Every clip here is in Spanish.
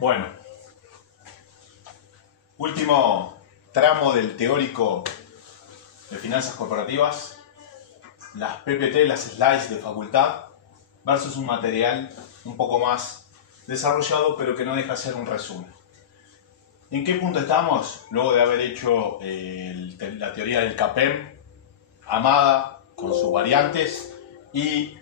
Bueno, último tramo del teórico de finanzas corporativas, las PPT, las slides de facultad, versus un material un poco más desarrollado, pero que no deja de ser un resumen. ¿En qué punto estamos? Luego de haber hecho la teoría del CAPEM, AMADA, con sus variantes, y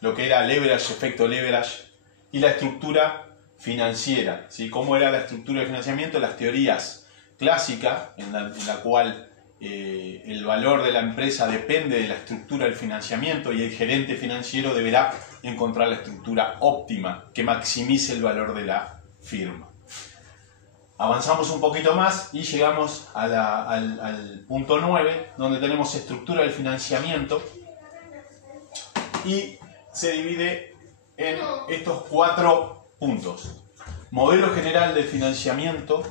lo que era leverage, efecto leverage, y la estructura financiera, ¿sí? Cómo era la estructura de financiamiento, las teorías clásicas, en la cual el valor de la empresa depende de la estructura del financiamiento y el gerente financiero deberá encontrar la estructura óptima que maximice el valor de la firma. Avanzamos un poquito más y llegamos al punto 9, donde tenemos estructura del financiamiento y se divide en estos 4 puntos. Modelo general de financiamiento,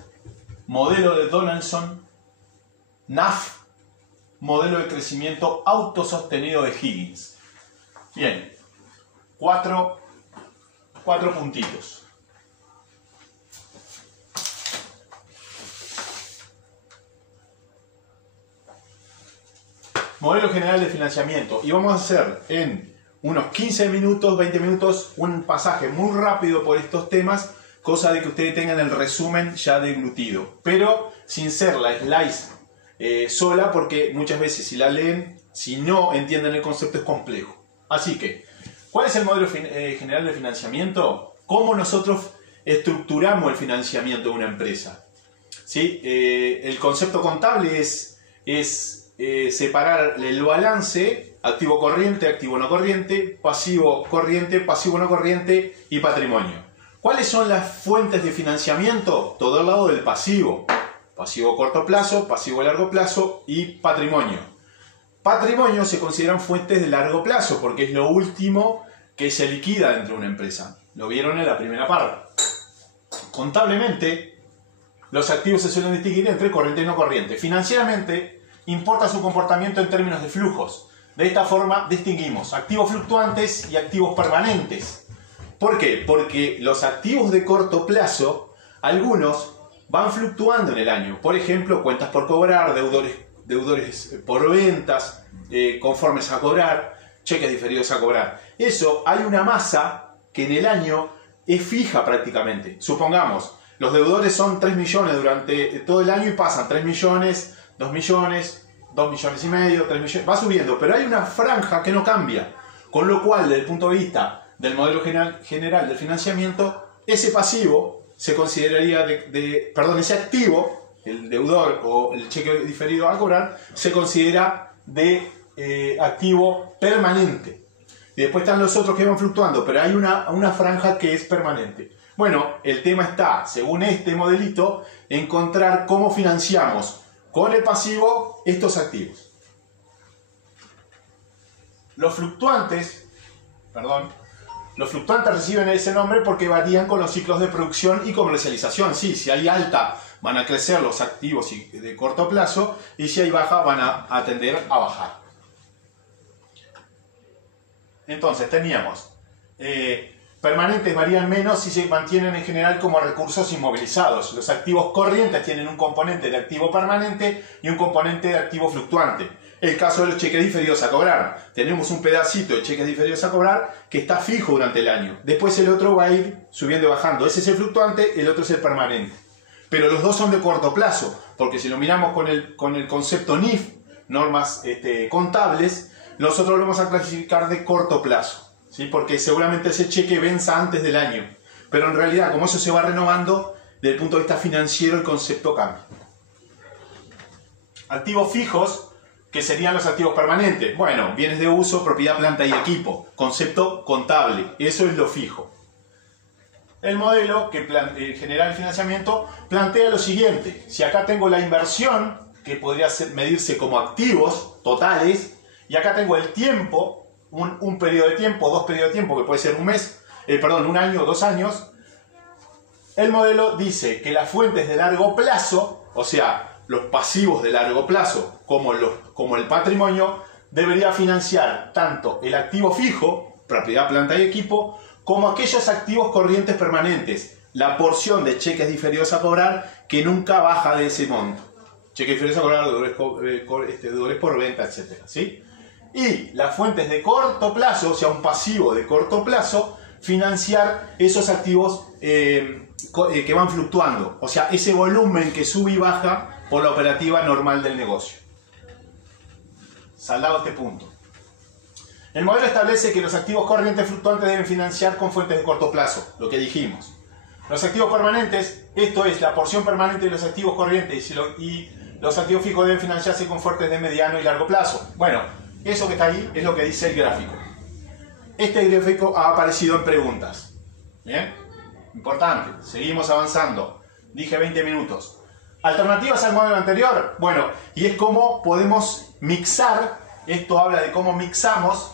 modelo de Donaldson, NAF, modelo de crecimiento autosostenido de Higgins. Bien, 4 puntitos. Modelo general de financiamiento. Y vamos a hacer en unos 15 minutos, 20 minutos, un pasaje muy rápido por estos temas, cosa de que ustedes tengan el resumen ya deglutido. Pero sin ser la slide sola, porque muchas veces si la leen, si no entienden el concepto es complejo. Así que, ¿cuál es el modelo general de financiamiento? ¿Cómo nosotros estructuramos el financiamiento de una empresa? ¿Sí? El concepto contable es separar el balance, activo corriente, activo no corriente, pasivo corriente, pasivo no corriente y patrimonio. ¿Cuáles son las fuentes de financiamiento? Todo el lado del pasivo. Pasivo a corto plazo, pasivo a largo plazo y patrimonio. Patrimonio se consideran fuentes de largo plazo porque es lo último que se liquida dentro de una empresa. Lo vieron en la primera parte. Contablemente, los activos se suelen distinguir entre corriente y no corriente. Financieramente, importa su comportamiento en términos de flujos. De esta forma distinguimos activos fluctuantes y activos permanentes. ¿Por qué? Porque los activos de corto plazo, algunos van fluctuando en el año. Por ejemplo, cuentas por cobrar, deudores por ventas, conformes a cobrar, cheques diferidos a cobrar. Eso, hay una masa que en el año es fija prácticamente. Supongamos, los deudores son 3 millones durante todo el año y pasan 3 millones, 2 millones, 2 millones y medio, 3 millones, va subiendo, pero hay una franja que no cambia, con lo cual desde el punto de vista del modelo general del financiamiento, ese pasivo se consideraría ese activo, el deudor o el cheque diferido a cobrar, se considera de activo permanente. Y después están los otros que van fluctuando, pero hay una franja que es permanente. Bueno, el tema está, según este modelito, encontrar cómo financiamos con el pasivo estos activos. Los fluctuantes reciben ese nombre porque varían con los ciclos de producción y comercialización. Sí, si hay alta van a crecer los activos de corto plazo y si hay baja van a tender a bajar. Entonces teníamos permanentes varían menos y se mantienen en general como recursos inmovilizados. Los activos corrientes tienen un componente de activo permanente y un componente de activo fluctuante. El caso de los cheques diferidos a cobrar. Tenemos un pedacito de cheques diferidos a cobrar que está fijo durante el año. Después el otro va a ir subiendo y bajando. Ese es el fluctuante, el otro es el permanente. Pero los dos son de corto plazo, porque si lo miramos con el concepto NIF, normas contables, nosotros lo vamos a clasificar de corto plazo. ¿Sí? Porque seguramente ese cheque venza antes del año. Pero en realidad, como eso se va renovando, desde el punto de vista financiero el concepto cambia. Activos fijos, que serían los activos permanentes. Bueno, bienes de uso, propiedad, planta y equipo. Concepto contable. Eso es lo fijo. El modelo general de financiamiento plantea lo siguiente. Si acá tengo la inversión, que podría medirse como activos totales, y acá tengo el tiempo, un periodo de tiempo, 2 periodos de tiempo, que puede ser un año o 2 años, el modelo dice que las fuentes de largo plazo, o sea, los pasivos de largo plazo como el patrimonio, debería financiar tanto el activo fijo, propiedad, planta y equipo, como aquellos activos corrientes permanentes, la porción de cheques diferidos a cobrar que nunca baja de ese monto. Cheques diferidos a cobrar, deudores por venta, etc. ¿Sí? Y las fuentes de corto plazo, o sea, un pasivo de corto plazo, financiar esos activos que van fluctuando. O sea, ese volumen que sube y baja por la operativa normal del negocio. Saldado este punto. El modelo establece que los activos corrientes fluctuantes deben financiar con fuentes de corto plazo, lo que dijimos. Los activos permanentes, esto es la porción permanente de los activos corrientes y los activos fijos deben financiarse con fuentes de mediano y largo plazo. Bueno, eso que está ahí es lo que dice el gráfico. Este gráfico ha aparecido en preguntas. ¿Bien? Importante. Seguimos avanzando. Dije 20 minutos. ¿Alternativas al modelo anterior? Bueno, y es cómo podemos mixar. Esto habla de cómo mixamos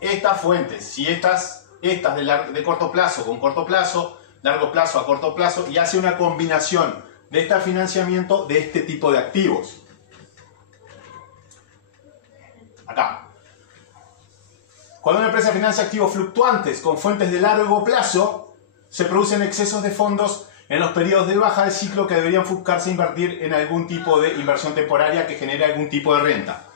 estas fuentes. Si estas de corto plazo con corto plazo, largo plazo a corto plazo, y hace una combinación de este financiamiento de este tipo de activos. Acá. Cuando una empresa financia activos fluctuantes con fuentes de largo plazo, se producen excesos de fondos en los periodos de baja de ciclo que deberían enfocarse a invertir en algún tipo de inversión temporaria que genere algún tipo de renta.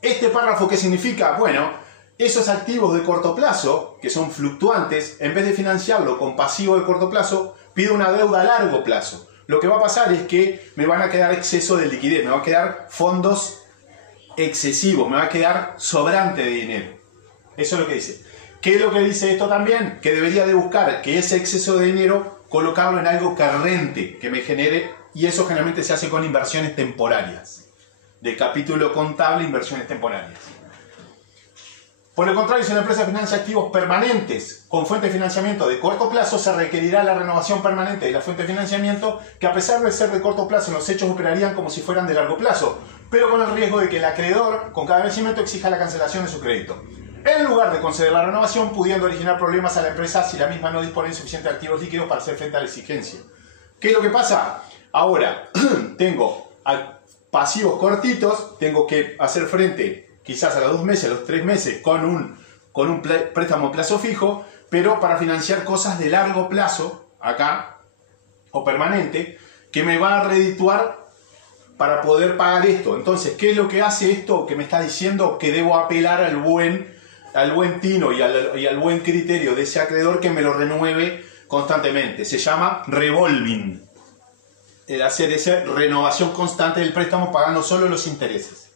¿Este párrafo qué significa? Bueno, esos activos de corto plazo, que son fluctuantes, en vez de financiarlo con pasivo de corto plazo, pido una deuda a largo plazo. Lo que va a pasar es que me van a quedar exceso de liquidez, me va a quedar fondos excesivos, me va a quedar sobrante de dinero. Eso es lo que dice. ¿Qué es lo que dice esto también? Que debería de buscar que ese exceso de dinero colocarlo en algo que rente, que me genere, y eso generalmente se hace con inversiones temporarias. De capítulo contable, inversiones temporarias. Por el contrario, si una empresa financia activos permanentes con fuente de financiamiento de corto plazo, se requerirá la renovación permanente de la fuente de financiamiento, que a pesar de ser de corto plazo, en los hechos operarían como si fueran de largo plazo, pero con el riesgo de que el acreedor, con cada vencimiento, exija la cancelación de su crédito, en lugar de conceder la renovación, pudiendo originar problemas a la empresa si la misma no dispone de suficientes activos líquidos para hacer frente a la exigencia. ¿Qué es lo que pasa? Ahora, tengo pasivos cortitos, tengo que hacer frente quizás a los 2 meses, a los 3 meses, con un préstamo a plazo fijo, pero para financiar cosas de largo plazo, acá, o permanente, que me va a redituar para poder pagar esto. Entonces, ¿qué es lo que hace esto que me está diciendo? Que debo apelar al buen tino y al buen criterio de ese acreedor que me lo renueve constantemente. Se llama revolving. El hacer esa renovación constante del préstamo pagando solo los intereses.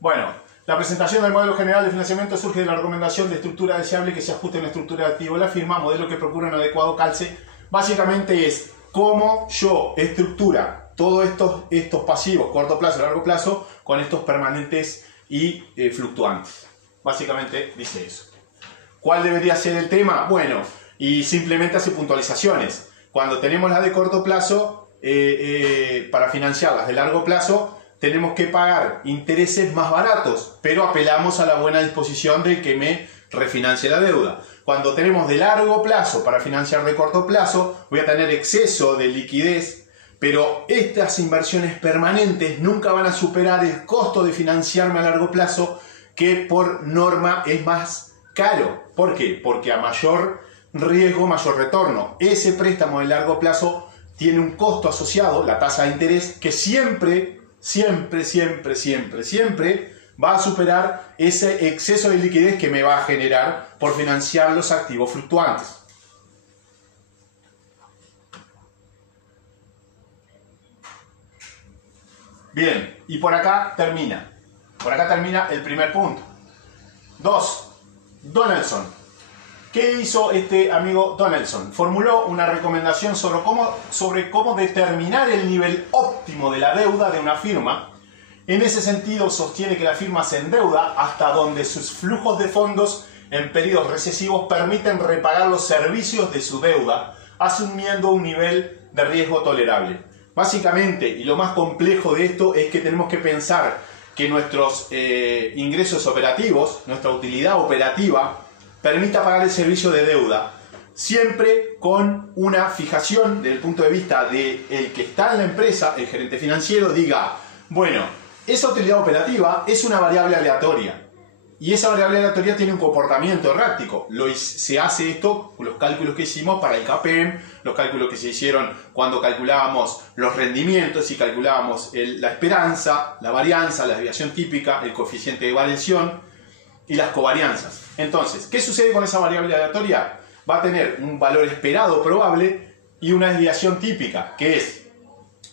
Bueno, la presentación del modelo general de financiamiento surge de la recomendación de estructura deseable que se ajuste en la estructura de activo de la firma, modelo que procura un adecuado calce. Básicamente es cómo yo estructura todos estos pasivos, corto plazo, largo plazo, con estos permanentes y fluctuantes. Básicamente dice eso. ¿Cuál debería ser el tema? Bueno, y simplemente hace puntualizaciones. Cuando tenemos las de corto plazo, para financiarlas de largo plazo, tenemos que pagar intereses más baratos, pero apelamos a la buena disposición del que me refinancie la deuda. Cuando tenemos de largo plazo para financiar de corto plazo, voy a tener exceso de liquidez, pero estas inversiones permanentes nunca van a superar el costo de financiarme a largo plazo, que por norma es más caro. ¿Por qué? Porque a mayor riesgo, mayor retorno. Ese préstamo de largo plazo tiene un costo asociado, la tasa de interés, que siempre va a superar ese exceso de liquidez que me va a generar por financiar los activos fluctuantes. Bien, y por acá termina. Por acá termina el primer punto. 2. Donaldson. ¿Qué hizo este amigo Donaldson? Formuló una recomendación sobre cómo determinar el nivel óptimo de la deuda de una firma. En ese sentido, sostiene que la firma se endeuda hasta donde sus flujos de fondos en periodos recesivos permiten repagar los servicios de su deuda, asumiendo un nivel de riesgo tolerable. Básicamente, y lo más complejo de esto, es que tenemos que pensar que nuestros ingresos operativos, nuestra utilidad operativa, permita pagar el servicio de deuda, siempre con una fijación desde el punto de vista del que está en la empresa, el gerente financiero, diga, bueno, esa utilidad operativa es una variable aleatoria. Y esa variable aleatoria tiene un comportamiento errático. Se hace esto, los cálculos que hicimos para el CAPEM, los cálculos que se hicieron cuando calculábamos los rendimientos y calculábamos la esperanza, la varianza, la desviación típica, el coeficiente de variación y las covarianzas. Entonces, ¿qué sucede con esa variable aleatoria? Va a tener un valor esperado probable y una desviación típica, que es,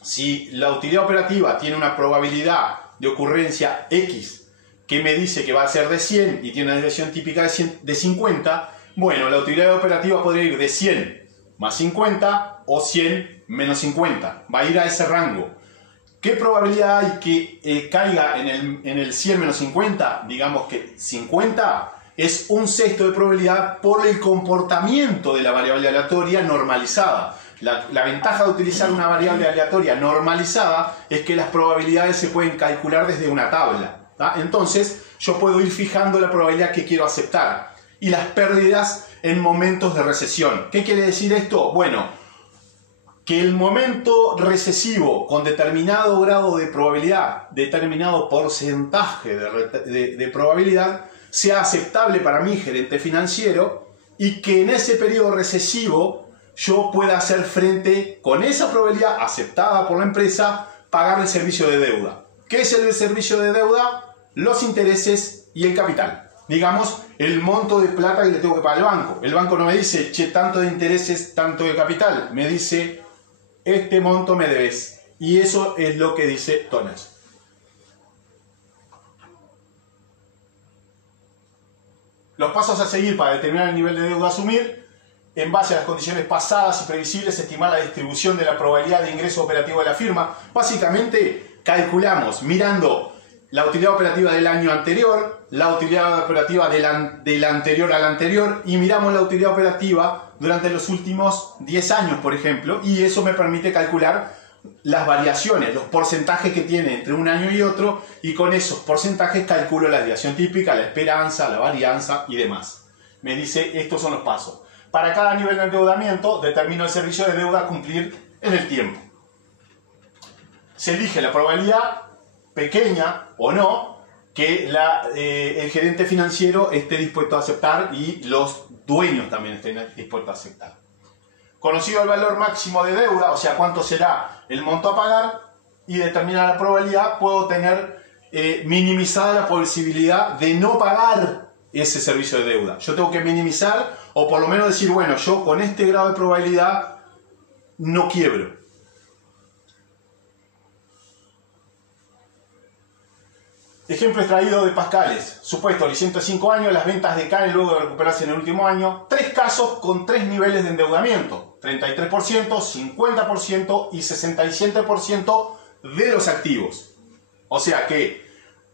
si la utilidad operativa tiene una probabilidad de ocurrencia X, que me dice que va a ser de 100 y tiene una desviación típica de 50, bueno, la utilidad operativa podría ir de 100 más 50 o 100 menos 50. Va a ir a ese rango. ¿Qué probabilidad hay que caiga en el 100 menos 50? Digamos que 50 es un sexto de probabilidad por el comportamiento de la variable aleatoria normalizada. La ventaja de utilizar una variable aleatoria normalizada es que las probabilidades se pueden calcular desde una tabla. Entonces yo puedo ir fijando la probabilidad que quiero aceptar y las pérdidas en momentos de recesión. ¿Qué quiere decir esto? Bueno, que el momento recesivo con determinado grado de probabilidad, determinado porcentaje de probabilidad, sea aceptable para mi gerente financiero y que en ese periodo recesivo yo pueda hacer frente con esa probabilidad aceptada por la empresa, pagar el servicio de deuda. ¿Qué es el servicio de deuda? Los intereses y el capital. Digamos, el monto de plata que le tengo que pagar al banco. El banco no me dice, che, tanto de intereses, tanto de capital. Me dice, este monto me debes. Y eso es lo que dice Tonnage. Los pasos a seguir para determinar el nivel de deuda a asumir. En base a las condiciones pasadas y previsibles, estimar la distribución de la probabilidad de ingreso operativo de la firma. Básicamente, calculamos mirando la utilidad operativa del año anterior, la utilidad operativa del anterior al anterior, y miramos la utilidad operativa durante los últimos 10 años, por ejemplo, y eso me permite calcular las variaciones, los porcentajes que tiene entre un año y otro, y con esos porcentajes calculo la desviación típica, la esperanza, la varianza y demás. Me dice, estos son los pasos. Para cada nivel de endeudamiento, determino el servicio de deuda a cumplir en el tiempo. Se elige la probabilidad, pequeña o no, que el gerente financiero esté dispuesto a aceptar y los dueños también estén dispuestos a aceptar. Conocido el valor máximo de deuda, o sea, cuánto será el monto a pagar, y determinar la probabilidad, puedo tener minimizada la posibilidad de no pagar ese servicio de deuda. Yo tengo que minimizar, o por lo menos decir, bueno, yo con este grado de probabilidad no quiebro. Ejemplo extraído de Pascales. Supuesto, el 105 años, las ventas decaen luego de recuperarse en el último año. 3 casos con 3 niveles de endeudamiento. 33%, 50% y 67% de los activos. O sea que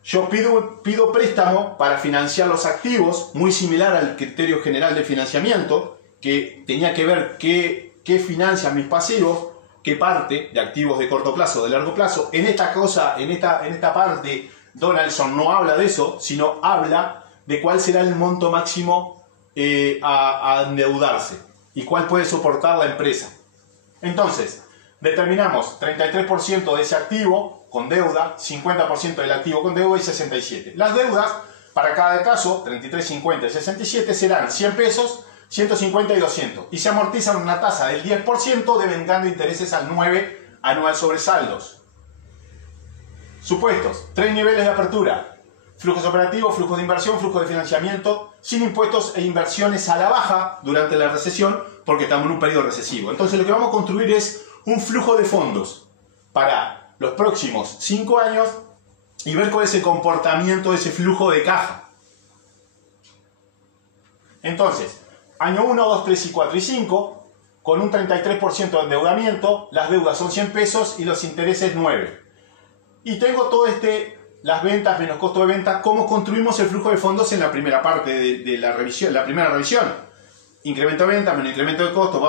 yo pido préstamo para financiar los activos, muy similar al criterio general de financiamiento, que tenía que ver qué financian mis pasivos, qué parte de activos de corto plazo, de largo plazo. En esta parte, Donaldson no habla de eso, sino habla de cuál será el monto máximo a endeudarse y cuál puede soportar la empresa. Entonces, determinamos 33% de ese activo con deuda, 50% del activo con deuda y 67%. Las deudas, para cada caso, 33, 50 y 67, serán 100 pesos, 150 y 200. Y se amortizan una tasa del 10%, devengando intereses al 9% anual sobre saldos. Supuestos, 3 niveles de apertura: flujos operativos, flujos de inversión, flujos de financiamiento, sin impuestos e inversiones a la baja durante la recesión, porque estamos en un periodo recesivo. Entonces lo que vamos a construir es un flujo de fondos para los próximos 5 años y ver cuál es el comportamiento de ese flujo de caja. Entonces, año 1, 2, 3 y 4 y 5, con un 33% de endeudamiento, las deudas son 100 pesos y los intereses 9. Y tengo todo las ventas menos costo de venta, cómo construimos el flujo de fondos en la primera parte de la revisión, la primera revisión. Incremento de venta menos incremento de costo,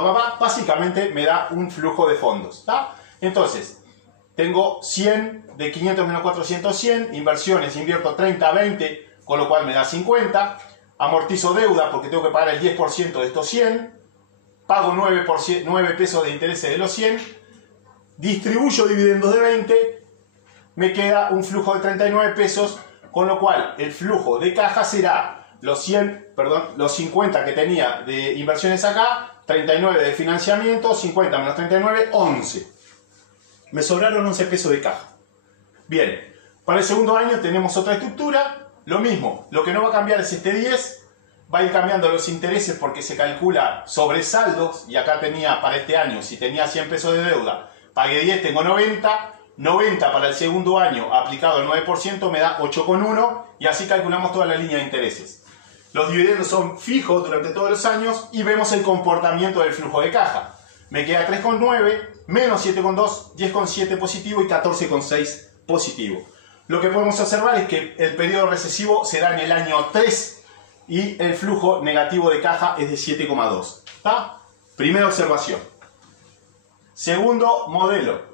básicamente me da un flujo de fondos. Entonces, tengo 100, de 500 menos 400, 100, inversiones, invierto 30, 20, con lo cual me da 50, amortizo deuda porque tengo que pagar el 10% de estos 100, pago 9 pesos de intereses de los 100, distribuyo dividendos de 20, me queda un flujo de 39 pesos con lo cual el flujo de caja será los 50 que tenía de inversiones acá, 39 de financiamiento, 50 menos 39, 11. Me sobraron 11 pesos de caja. Bien, para el segundo año tenemos otra estructura, lo mismo, lo que no va a cambiar es este 10, va a ir cambiando los intereses porque se calcula sobre saldos, y acá tenía para este año, si tenía 100 pesos de deuda, pagué 10, tengo 90, 90 para el segundo año aplicado al 9% me da 8,1 y así calculamos toda la línea de intereses. Los dividendos son fijos durante todos los años y vemos el comportamiento del flujo de caja. Me queda 3,9, menos 7,2, 10,7 positivo y 14,6 positivo. Lo que podemos observar es que el periodo recesivo será en el año 3 y el flujo negativo de caja es de 7,2. ¿Está? Primera observación. Segundo modelo.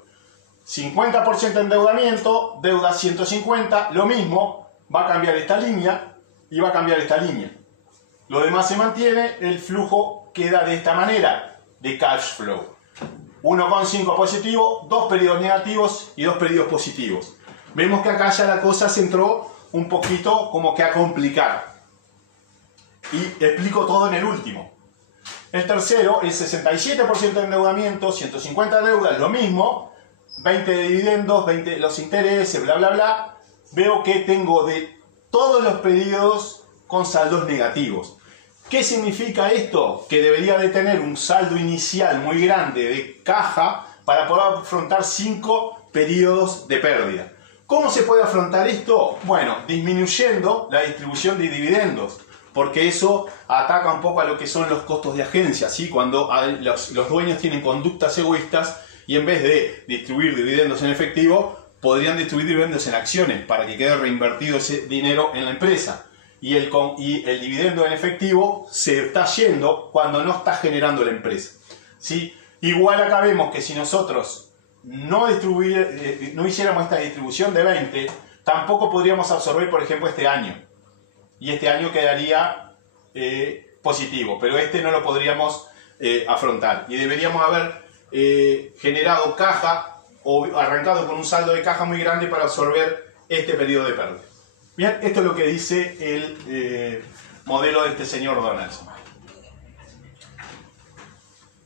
50% de endeudamiento, deuda 150, lo mismo, va a cambiar esta línea y va a cambiar esta línea. Lo demás se mantiene, el flujo queda de esta manera, de cash flow. 1,5 positivo, 2 periodos negativos y 2 periodos positivos. Vemos que acá ya la cosa se entró un poquito como que a complicar. Y explico todo en el último. El tercero, el 67% de endeudamiento, 150 deudas, lo mismo, 20 de dividendos, 20 los intereses, bla, bla, bla. Veo que tengo de todos los periodos con saldos negativos. ¿Qué significa esto? Que debería de tener un saldo inicial muy grande de caja para poder afrontar 5 periodos de pérdida. ¿Cómo se puede afrontar esto? Bueno, disminuyendo la distribución de dividendos, porque eso ataca un poco a lo que son los costos de agencia, ¿sí? Cuando los dueños tienen conductas egoístas y en vez de distribuir dividendos en efectivo, podrían distribuir dividendos en acciones para que quede reinvertido ese dinero en la empresa. Y el dividendo en efectivo se está yendo cuando no está generando la empresa, ¿sí? Igual acá vemos que si nosotros no hiciéramos esta distribución de 20, tampoco podríamos absorber, por ejemplo, este año. Y este año quedaría positivo, pero este no lo podríamos afrontar. Y deberíamos haber generado caja o arrancado con un saldo de caja muy grande para absorber este periodo de pérdida. Bien, esto es lo que dice el modelo de este señor Donaldson.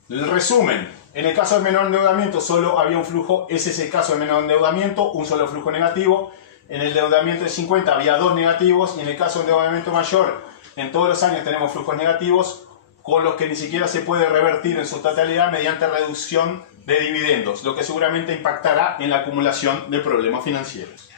El resumen: en el caso del menor endeudamiento solo había un flujo, ese es el caso del menor endeudamiento, un solo flujo negativo. En el endeudamiento de 50 había 2 negativos y en el caso del endeudamiento mayor, en todos los años tenemos flujos negativos con los que ni siquiera se puede revertir en su totalidad mediante reducción de dividendos, lo que seguramente impactará en la acumulación de problemas financieros.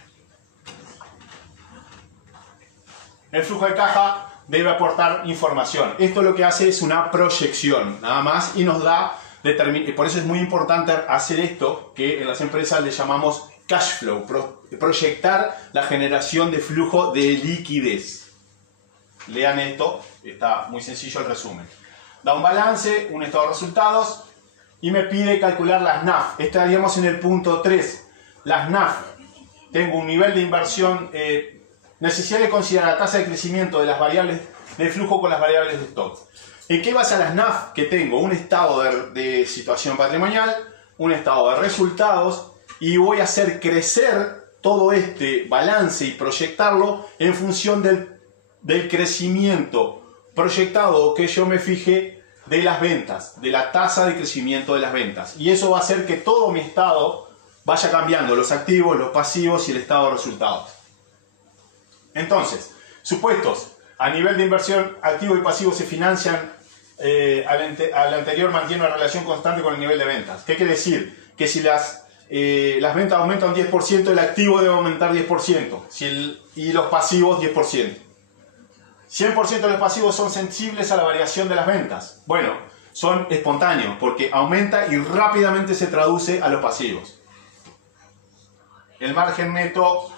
El flujo de caja debe aportar información. Esto lo que hace es una proyección, nada más, y nos da, por eso es muy importante hacer esto, que en las empresas le llamamos cash flow, proyectar la generación de flujo de liquidez. Lean esto, está muy sencillo el resumen. Da un balance, un estado de resultados, y me pide calcular las NAF. Estaríamos en el punto 3. Las NAF. Tengo un nivel de inversión, necesidad de considerar la tasa de crecimiento de las variables de flujo con las variables de stock. ¿En qué basa las NAF? Que tengo un estado de situación patrimonial, un estado de resultados, y voy a hacer crecer todo este balance y proyectarlo en función del crecimiento proyectado que yo me fije de las ventas, de la tasa de crecimiento de las ventas. Y eso va a hacer que todo mi estado vaya cambiando, los activos, los pasivos y el estado de resultados. Entonces, supuestos: a nivel de inversión, activo y pasivo se financian, al anterior mantiene una relación constante con el nivel de ventas. ¿Qué quiere decir? Que si las ventas aumentan 10%, el activo debe aumentar 10%, y los pasivos 10%. 100% de los pasivos son sensibles a la variación de las ventas. Bueno, son espontáneos porque aumenta y rápidamente se traduce a los pasivos. El margen neto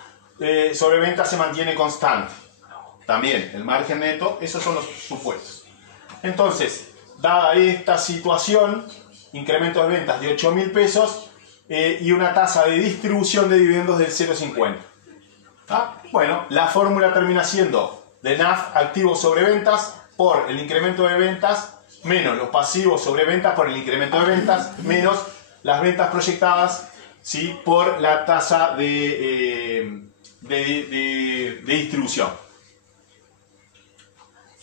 sobre ventas se mantiene constante. También el margen neto, esos son los supuestos. Entonces, dada esta situación, incremento de ventas de 8.000 pesos y una tasa de distribución de dividendos del 0,50. ¿Ah? Bueno, la fórmula termina siendo de NAF activos sobre ventas por el incremento de ventas menos los pasivos sobre ventas por el incremento de ventas menos las ventas proyectadas, ¿sí?, por la tasa de de distribución.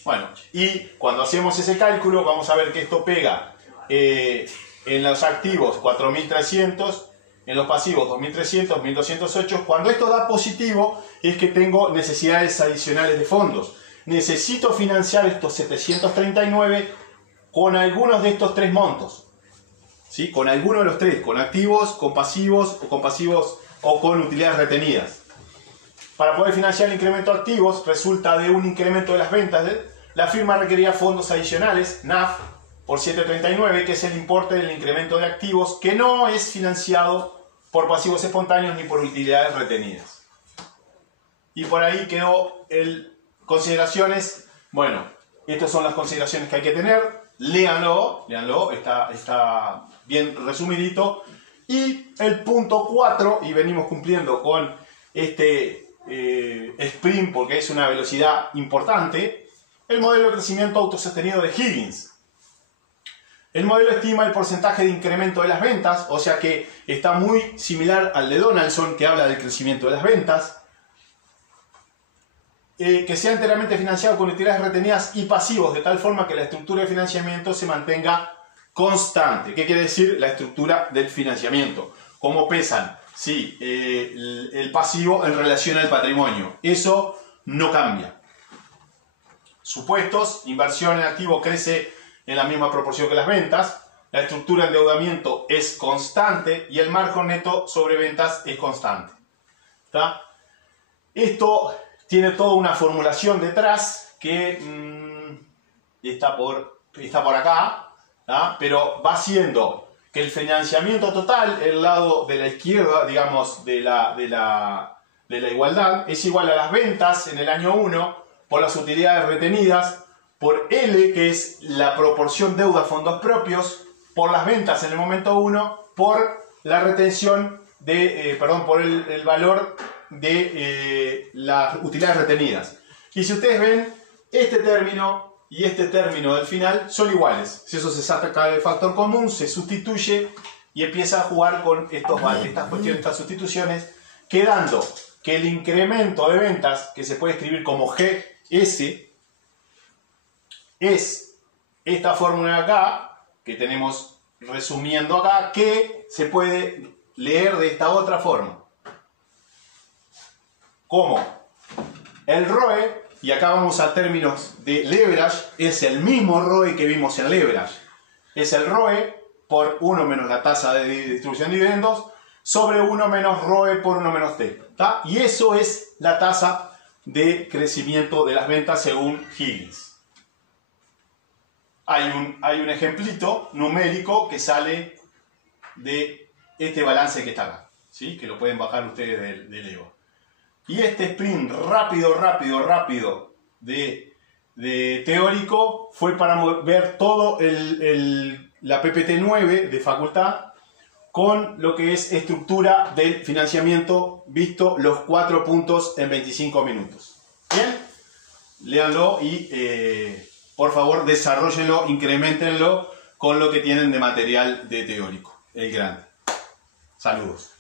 Bueno, y cuando hacemos ese cálculo vamos a ver que esto pega en los activos 4.300, en los pasivos 2.300, 1.208. Cuando esto da positivo es que tengo necesidades adicionales de fondos. Necesito financiar estos 739 con algunos de estos tres montos. ¿Sí? Con alguno de los tres, con activos, con pasivos o con utilidades retenidas. Para poder financiar el incremento de activos resulta de un incremento de las ventas. La firma requería fondos adicionales, NAF, por 739, que es el importe del incremento de activos que no es financiado por pasivos espontáneos ni por utilidades retenidas. Y por ahí quedó consideraciones. Bueno, estas son las consideraciones que hay que tener. Léanlo, está bien resumidito. Y el punto 4, y venimos cumpliendo con este sprint porque es una velocidad importante, el modelo de crecimiento autosostenido de Higgins. El modelo estima el porcentaje de incremento de las ventas, o sea que está muy similar al de Donaldson, que habla del crecimiento de las ventas, que sea enteramente financiado con utilidades retenidas y pasivos, de tal forma que la estructura de financiamiento se mantenga constante. ¿Qué quiere decir la estructura del financiamiento? ¿Cómo pesan? Sí, el pasivo en relación al patrimonio. Eso no cambia. Supuestos, inversión en activo crece en la misma proporción que las ventas, la estructura de endeudamiento es constante y el margen neto sobre ventas es constante. ¿Está? Esto tiene toda una formulación detrás que está por acá, ¿tá? Pero va siendo que el financiamiento total, el lado de la izquierda, digamos, de la igualdad, es igual a las ventas en el año 1 por las utilidades retenidas, por L, que es la proporción deuda-fondos propios, por las ventas en el momento 1, por la retención por el valor de las utilidades retenidas. Y si ustedes ven, este término y este término del final son iguales. Si eso se saca de factor común, se sustituye y empieza a jugar con estas cuestiones, estas sustituciones, quedando que el incremento de ventas, que se puede escribir como GS, es esta fórmula de acá, que tenemos resumiendo acá, que se puede leer de esta otra forma. Como el ROE, y acá vamos a términos de leverage, es el mismo ROE que vimos en leverage. Es el ROE por 1 menos la tasa de distribución de dividendos sobre 1 menos ROE por 1 menos T. ¿Tá? Y eso es la tasa de crecimiento de las ventas según Higgins. Hay un ejemplito numérico que sale de este balance que está acá, ¿sí? Que lo pueden bajar ustedes del EVA. Y este sprint rápido de teórico fue para ver todo la PPT 9 de facultad con lo que es estructura del financiamiento visto los 4 puntos en 25 minutos. Bien, léanlo y por favor desarróllenlo, incrementenlo con lo que tienen de material de teórico, el grande. Saludos.